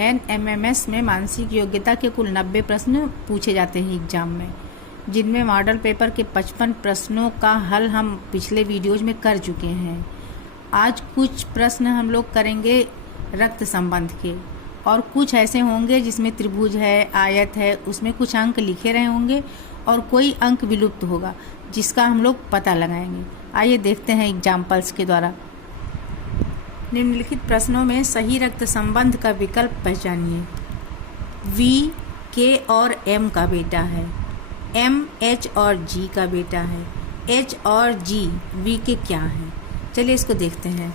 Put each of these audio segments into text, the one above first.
NMMS में मानसिक योग्यता के कुल 90 प्रश्न पूछे जाते हैं एग्जाम में, जिनमें मॉडल पेपर के 55 प्रश्नों का हल हम पिछले वीडियोज में कर चुके हैं। आज कुछ प्रश्न हम लोग करेंगे रक्त संबंध के, और कुछ ऐसे होंगे जिसमें त्रिभुज है, आयत है, उसमें कुछ अंक लिखे रहे होंगे और कोई अंक विलुप्त होगा जिसका हम लोग पता लगाएंगे। आइए देखते हैं एग्जाम्पल्स के द्वारा। निम्नलिखित प्रश्नों में सही रक्त संबंध का विकल्प पहचानिए। V K और M का बेटा है, M H और G का बेटा है, H और G V के क्या है? चलिए इसको देखते हैं।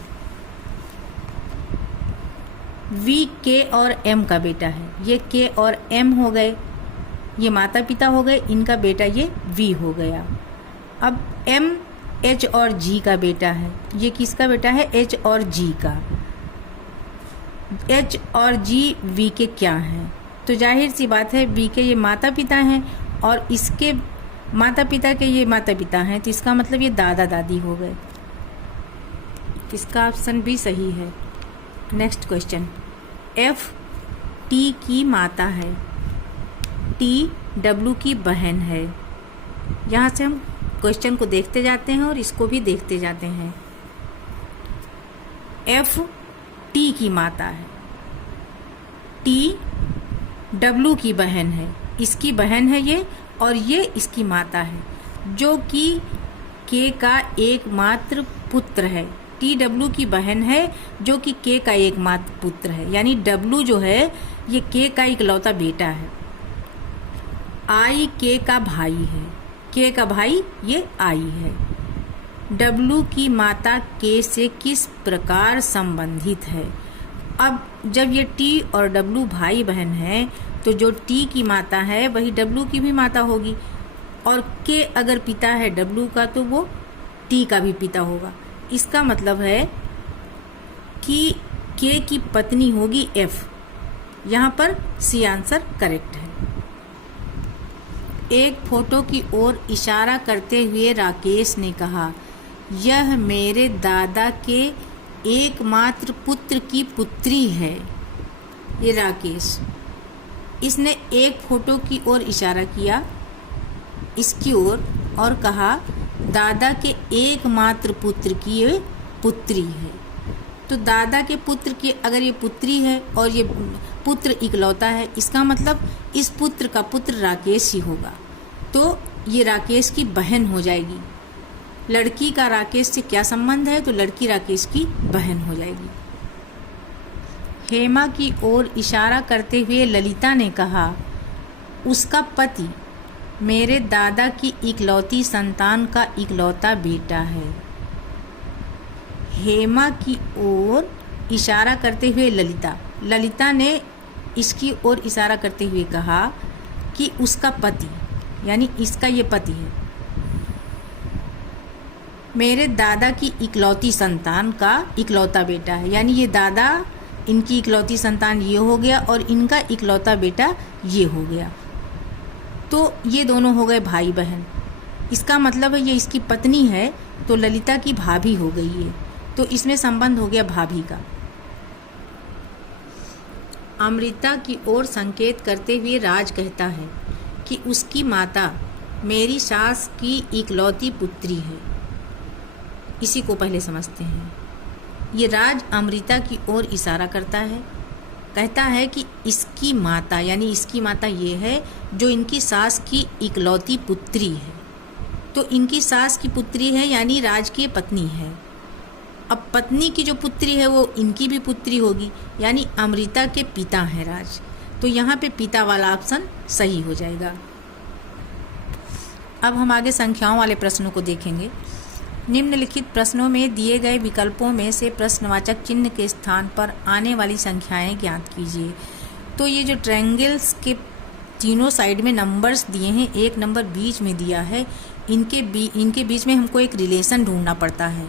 V K और M का बेटा है, ये K और M हो गए, ये माता पिता हो गए, इनका बेटा ये V हो गया। अब M H और G का बेटा है, ये किसका बेटा है? H और G का। H और G V के क्या हैं? तो जाहिर सी बात है V के ये माता पिता हैं और इसके माता पिता के ये माता पिता हैं, तो इसका मतलब ये दादा दादी हो गए। इसका ऑप्शन भी सही है। नेक्स्ट क्वेश्चन, F T की माता है, T W की बहन है। यहाँ से हम क्वेश्चन को देखते जाते हैं और इसको भी देखते जाते हैं। F T की माता है, T W की बहन है, इसकी बहन है ये, और ये इसकी माता है, जो कि K का एकमात्र पुत्र है। T W की बहन है जो कि K का एकमात्र पुत्र है, यानी W जो है ये K का इकलौता बेटा है। I K का भाई है, K का भाई ये I है। W की माता K से किस प्रकार संबंधित है? अब जब ये T और W भाई बहन है तो जो T की माता है वही W की भी माता होगी, और K अगर पिता है W का तो वो T का भी पिता होगा। इसका मतलब है कि K की पत्नी होगी F। यहाँ पर C आंसर करेक्ट है। एक फोटो की ओर इशारा करते हुए राकेश ने कहा, यह मेरे दादा के एकमात्र पुत्र की पुत्री है। ये राकेश, इसने एक फोटो की ओर इशारा किया इसकी ओर और कहा दादा के एकमात्र पुत्र की ये पुत्री है। तो दादा के पुत्र की अगर ये पुत्री है और ये पुत्र इकलौता है, इसका मतलब इस पुत्र का पुत्र राकेश ही होगा, तो ये राकेश की बहन हो जाएगी। लड़की का राकेश से क्या संबंध है? तो लड़की राकेश की बहन हो जाएगी। हेमा की ओर इशारा करते हुए ललिता ने कहा, उसका पति मेरे दादा की इकलौती संतान का इकलौता बेटा है। हेमा की ओर इशारा करते हुए ललिता ने इसकी ओर इशारा करते हुए कहा कि उसका पति, यानी इसका ये पति है, मेरे दादा की इकलौती संतान का इकलौता बेटा है। यानी ये दादा, इनकी इकलौती संतान ये हो गया और इनका इकलौता बेटा ये हो गया, तो ये दोनों हो गए भाई बहन। इसका मतलब है ये इसकी पत्नी है तो ललिता की भाभी हो गई है, तो इसमें संबंध हो गया भाभी का। अमृता की ओर संकेत करते हुए राज कहता है कि उसकी माता मेरी सास की इकलौती पुत्री है। इसी को पहले समझते हैं। ये राज अमृता की ओर इशारा करता है, कहता है कि इसकी माता, यानी इसकी माता ये है जो इनकी सास की इकलौती पुत्री है। तो इनकी सास की पुत्री है यानी राज की पत्नी है। अब पत्नी की जो पुत्री है वो इनकी भी पुत्री होगी, यानी अमृता के पिता है राज। तो यहाँ पे पिता वाला ऑप्शन सही हो जाएगा। अब हम आगे संख्याओं वाले प्रश्नों को देखेंगे। निम्नलिखित प्रश्नों में दिए गए विकल्पों में से प्रश्नवाचक चिन्ह के स्थान पर आने वाली संख्याएं ज्ञात कीजिए। तो ये जो ट्रायंगल्स के तीनों साइड में नंबर्स दिए हैं, एक नंबर बीच में दिया है, इनके बीच में हमको एक रिलेशन ढूंढना पड़ता है।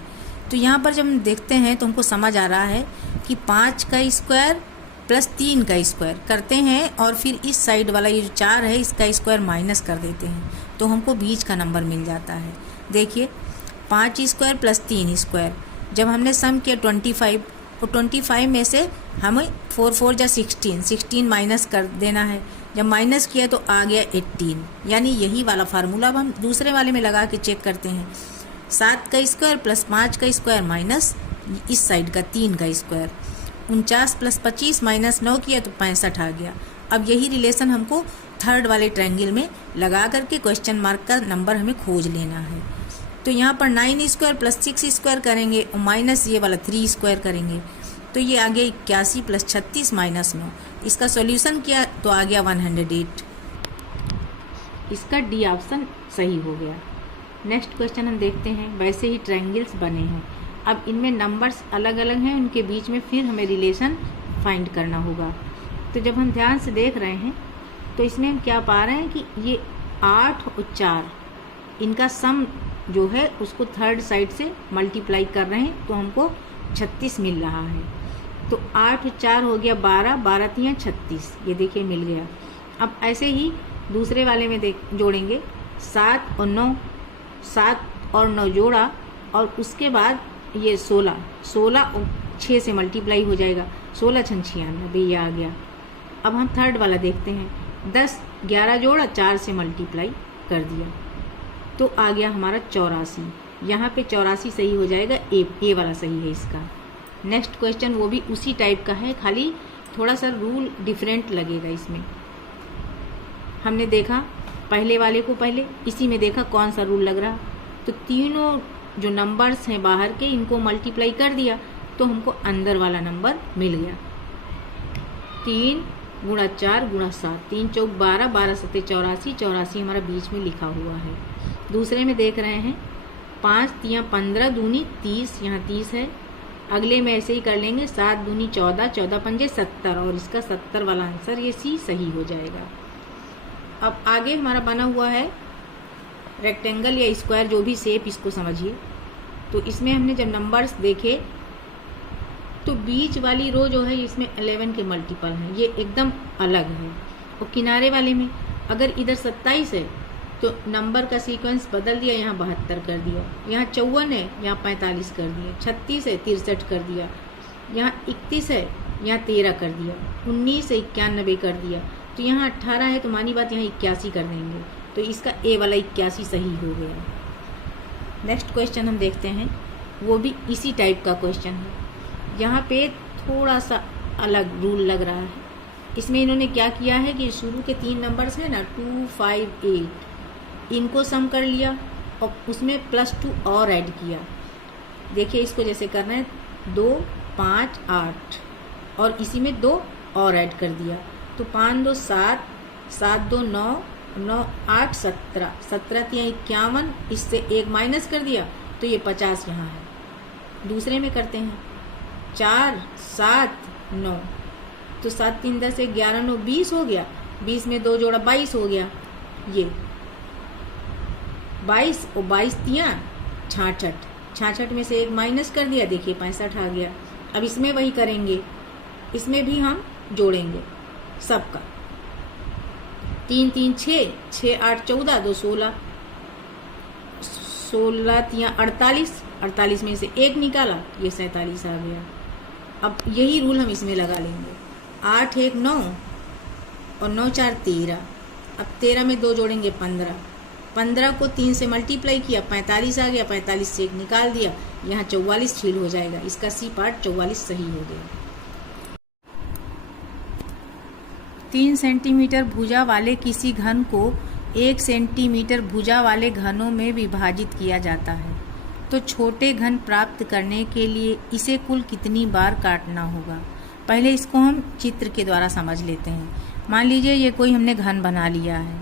तो यहाँ पर जब हम देखते हैं तो हमको समझ आ रहा है कि 5 का स्क्वायर प्लस 3 का स्क्वायर करते हैं और फिर इस साइड वाला ये जो 4 है इसका स्क्वायर माइनस कर देते हैं, तो हमको बीच का नंबर मिल जाता है। देखिए 5 स्क्वायर प्लस 3 स्क्वायर, जब हमने सम किया 25 और 25 में से हमें 4 4 जा 16 माइनस कर देना है। जब माइनस किया तो आ गया 18, यानी यही वाला फार्मूला अब हम दूसरे वाले में लगा के चेक करते हैं। 7 का स्क्वायर प्लस 5 का स्क्वायर माइनस इस साइड का 3 का स्क्वायर, 49 प्लस 25 माइनस 9 किया तो 65 आ गया। अब यही रिलेशन हमको थर्ड वाले ट्रायंगल में लगा करके क्वेश्चन मार्क का नंबर हमें खोज लेना है। तो यहाँ पर 9 स्क्वायर प्लस 6 स्क्वायर करेंगे और माइनस ये वाला 3 स्क्वायर करेंगे, तो ये आ गया 81 प्लस 36 माइनस 9। इसका सॉल्यूशन किया तो आ गया 108। इसका डी ऑप्शन सही हो गया। नेक्स्ट क्वेश्चन हम देखते हैं। वैसे ही ट्रायंगल्स बने हैं, अब इनमें नंबर्स अलग अलग हैं, उनके बीच में फिर हमें रिलेशन फाइंड करना होगा। तो जब हम ध्यान से देख रहे हैं तो इसमें हम क्या पा रहे हैं कि ये 8 और 4 इनका सम जो है उसको थर्ड साइड से मल्टीप्लाई कर रहे हैं, तो हमको 36 मिल रहा है। तो 8 और 4 हो गया 12, 12 3 36, ये देखिए मिल गया। अब ऐसे ही दूसरे वाले में जोड़ेंगे 7 और 9, 7 और 9 जोड़ा और उसके बाद ये 16 और 6 से मल्टीप्लाई हो जाएगा, 16 6 96, ये आ गया। अब हम थर्ड वाला देखते हैं। 10 11 जोड़ा 4 से मल्टीप्लाई कर दिया तो आ गया हमारा 84। यहाँ पे 84 सही हो जाएगा, ए वाला सही है इसका। नेक्स्ट क्वेश्चन वो भी उसी टाइप का है, खाली थोड़ा सा रूल डिफरेंट लगेगा इसमें। हमने देखा पहले वाले को पहले, इसी में देखा कौन सा रूल लग रहा। तो तीनों जो नंबर्स हैं बाहर के इनको मल्टीप्लाई कर दिया तो हमको अंदर वाला नंबर मिल गया। 3 गुणा 4 गुणा 7, 3 चौक 12, 12 सत्ते 84, 84 हमारा बीच में लिखा हुआ है। दूसरे में देख रहे हैं 5 3 15 दूनी 30, यहाँ 30 है। अगले में ऐसे ही कर लेंगे 7 दूनी 14, 14 पंजे 70 और इसका 70 वाला आंसर ये सी सही हो जाएगा। अब आगे हमारा बना हुआ है रेक्टेंगल या स्क्वायर, जो भी शेप इसको समझिए। तो इसमें हमने जब नंबर्स देखे तो बीच वाली रो जो है इसमें 11 के मल्टीपल हैं, ये एकदम अलग है। और किनारे वाले में अगर इधर 27 है तो नंबर का सीक्वेंस बदल दिया, यहाँ 72 कर दिया, यहाँ 54 है यहाँ 45 कर दिया, 36 है 63 कर दिया, यहाँ 31 है यहाँ 13 कर दिया, 19 है 91 कर दिया, तो यहाँ 18 है तो मानी बात यहाँ 81 कर देंगे। तो इसका ए वाला 81 सही हो गया। नेक्स्ट क्वेश्चन हम देखते हैं, वो भी इसी टाइप का क्वेश्चन है। यहाँ पे थोड़ा सा अलग रूल लग रहा है। इसमें इन्होंने क्या किया है कि शुरू के 3 नंबर्स हैं ना 2 5 8, इनको सम कर लिया और उसमें +2 और ऐड किया। देखिए इसको जैसे करना है 2 5 8 और इसी में 2 और ऐड कर दिया, तो 5 2 7, 7 2 9, 9 8 17, 17 3 51, इससे 1 माइनस कर दिया तो ये 50 यहाँ है। दूसरे में करते हैं 4 7 9, तो 7 3 10 11 9 20 हो गया, 20 में 2 जोड़ा 22 हो गया, ये 22 और 22 3 66, 66 में से 1 माइनस कर दिया, देखिए 65 आ गया। अब इसमें वही करेंगे, इसमें भी हम जोड़ेंगे सबका, 3 3 6, 6 8 14, 2 16, 16 3 48, 48 में से 1 निकाला, ये 47 आ गया। अब यही रूल हम इसमें लगा लेंगे, 8 1 9 और 9 4 13। अब 13 में 2 जोड़ेंगे 15, 15 को 3 से मल्टीप्लाई किया 45 आ गया, 45 से 1 निकाल दिया, यहाँ 44 फील हो जाएगा। इसका सी पार्ट 44 सही हो गया। 3 सेंटीमीटर भुजा वाले किसी घन को 1 सेंटीमीटर भुजा वाले घनों में विभाजित किया जाता है, तो छोटे घन प्राप्त करने के लिए इसे कुल कितनी बार काटना होगा। पहले इसको हम चित्र के द्वारा समझ लेते हैं। मान लीजिए ये कोई हमने घन बना लिया है,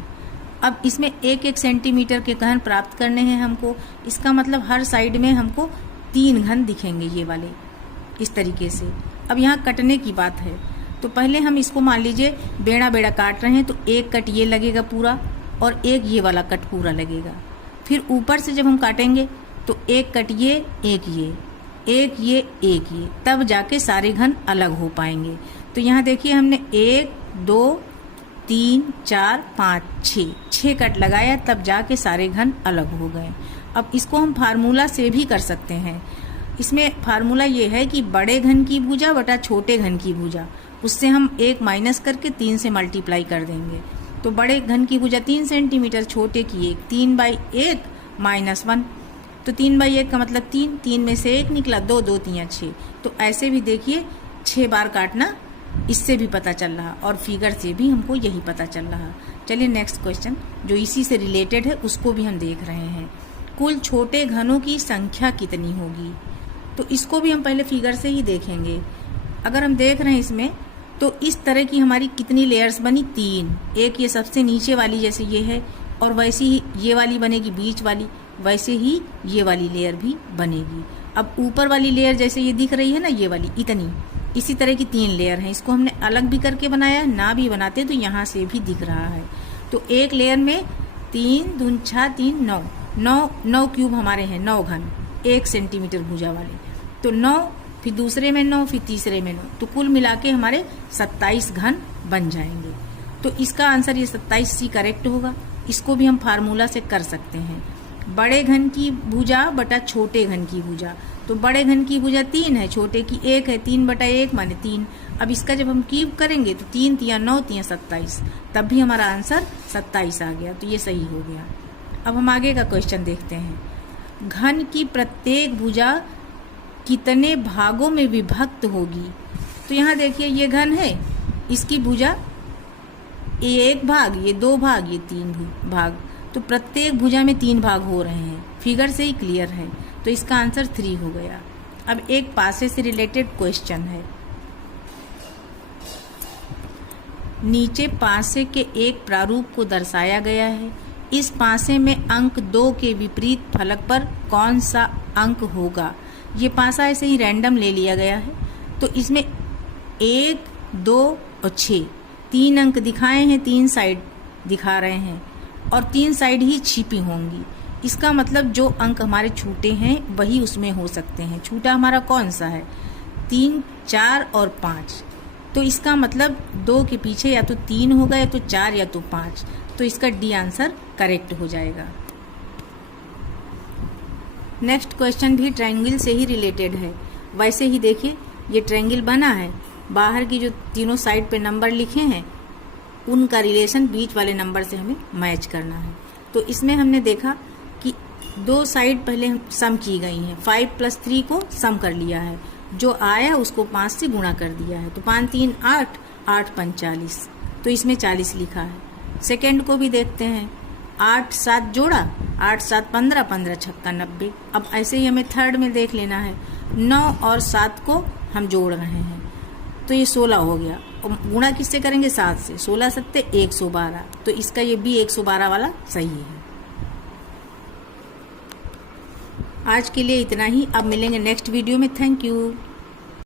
अब इसमें 1 सेंटीमीटर के घन प्राप्त करने हैं हमको। इसका मतलब हर साइड में हमको 3 घन दिखेंगे, ये वाले इस तरीके से। अब यहाँ कटने की बात है, तो पहले हम इसको मान लीजिए बेड़ा बेड़ा काट रहे हैं, तो 1 कट ये लगेगा पूरा और 1 ये वाला कट पूरा लगेगा। फिर ऊपर से जब हम काटेंगे तो 1 कट ये, 1 ये, 1 ये, 1 ये, तब जाके सारे घन अलग हो पाएंगे। तो यहाँ देखिए हमने 1 2 3 4 5 6 कट लगाया, तब जाके सारे घन अलग हो गए। अब इसको हम फार्मूला से भी कर सकते हैं। इसमें फार्मूला ये है कि बड़े घन की भुजा बटा छोटे घन की भुजा, उससे हम 1 माइनस करके 3 से मल्टीप्लाई कर देंगे। तो बड़े घन की भुजा 3 सेंटीमीटर, छोटे की 1, 3/1 माइनस 1, तो 3/1 का मतलब 3, 3 में से 1 निकला, 2, 2 3 6। तो ऐसे भी देखिए 6 बार काटना, इससे भी पता चल रहा और फिगर से भी हमको यही पता चल रहा। चलिए नेक्स्ट क्वेश्चन जो इसी से रिलेटेड है उसको भी हम देख रहे हैं। कुल छोटे घनों की संख्या कितनी होगी? तो इसको भी हम पहले फिगर से ही देखेंगे। अगर हम देख रहे हैं इसमें, तो इस तरह की हमारी कितनी लेयर्स बनी? 3। एक ये सबसे नीचे वाली जैसे ये है, और वैसे ही ये वाली बनेगी बीच वाली, वैसे ही ये वाली लेयर भी बनेगी। अब ऊपर वाली लेयर जैसे ये दिख रही है ना, ये वाली इतनी, इसी तरह की 3 लेयर हैं। इसको हमने अलग भी करके बनाया, ना भी बनाते तो यहाँ से भी दिख रहा है। तो एक लेयर में 3 दूनी 6 3 9 क्यूब हमारे हैं, 9 घन 1 सेंटीमीटर भुजा वाले। तो 9, फिर दूसरे में 9, फिर तीसरे में 9, तो कुल मिला के हमारे 27 घन बन जाएंगे। तो इसका आंसर ये 27C करेक्ट होगा। इसको भी हम फार्मूला से कर सकते हैं, बड़े घन की भुजा बटा छोटे घन की भुजा। तो बड़े घन की भुजा 3 है, छोटे की 1 है, 3/1 माने 3। अब इसका जब हम क्यूब करेंगे तो 3 3 9 3 27, तब भी हमारा आंसर 27 आ गया, तो ये सही हो गया। अब हम आगे का क्वेश्चन देखते हैं। घन की प्रत्येक भुजा कितने भागों में विभक्त होगी? तो यहाँ देखिए ये घन है, इसकी भुजा ये 1 भाग, ये 2 भाग, ये 3 भाग, तो प्रत्येक भुजा में 3 भाग हो रहे हैं। फिगर से ही क्लियर है, तो इसका आंसर 3 हो गया। अब एक पासे से रिलेटेड क्वेश्चन है। नीचे पासे के एक प्रारूप को दर्शाया गया है। इस पासे में अंक 2 के विपरीत फलक पर कौन सा अंक होगा? ये पासा ऐसे ही रैंडम ले लिया गया है। तो इसमें 1 2 और 6 3 अंक दिखाए हैं, 3 साइड दिखा रहे हैं, और 3 साइड ही छिपी होंगी। इसका मतलब जो अंक हमारे छूटे हैं वही उसमें हो सकते हैं। छूटा हमारा कौन सा है? 3 4 और 5। तो इसका मतलब 2 के पीछे या तो 3 होगा, या तो 4, या तो 5। तो इसका डी आंसर करेक्ट हो जाएगा। नेक्स्ट क्वेश्चन भी ट्रायंगल से ही रिलेटेड है। वैसे ही देखिए ये ट्रायंगल बना है, बाहर की जो तीनों साइड पे नंबर लिखे हैं उनका रिलेशन बीच वाले नंबर से हमें मैच करना है। तो इसमें हमने देखा कि 2 साइड पहले सम की गई हैं, 5 + 3 को सम कर लिया है, जो आया उसको 5 से गुणा कर दिया है। तो 5 3 8, 8 5 40, तो इसमें 40 लिखा है। सेकेंड को भी देखते हैं, 8 7 जोड़ा, 8 7 15, 15 छक्का 90। अब ऐसे ही हमें थर्ड में देख लेना है, 9 और 7 को हम जोड़ रहे हैं, तो ये 16 हो गया। और गुणा किससे करेंगे? 7 से। 16 7 112, तो इसका ये भी 112 वाला सही है। आज के लिए इतना ही, अब मिलेंगे नेक्स्ट वीडियो में। Thank you.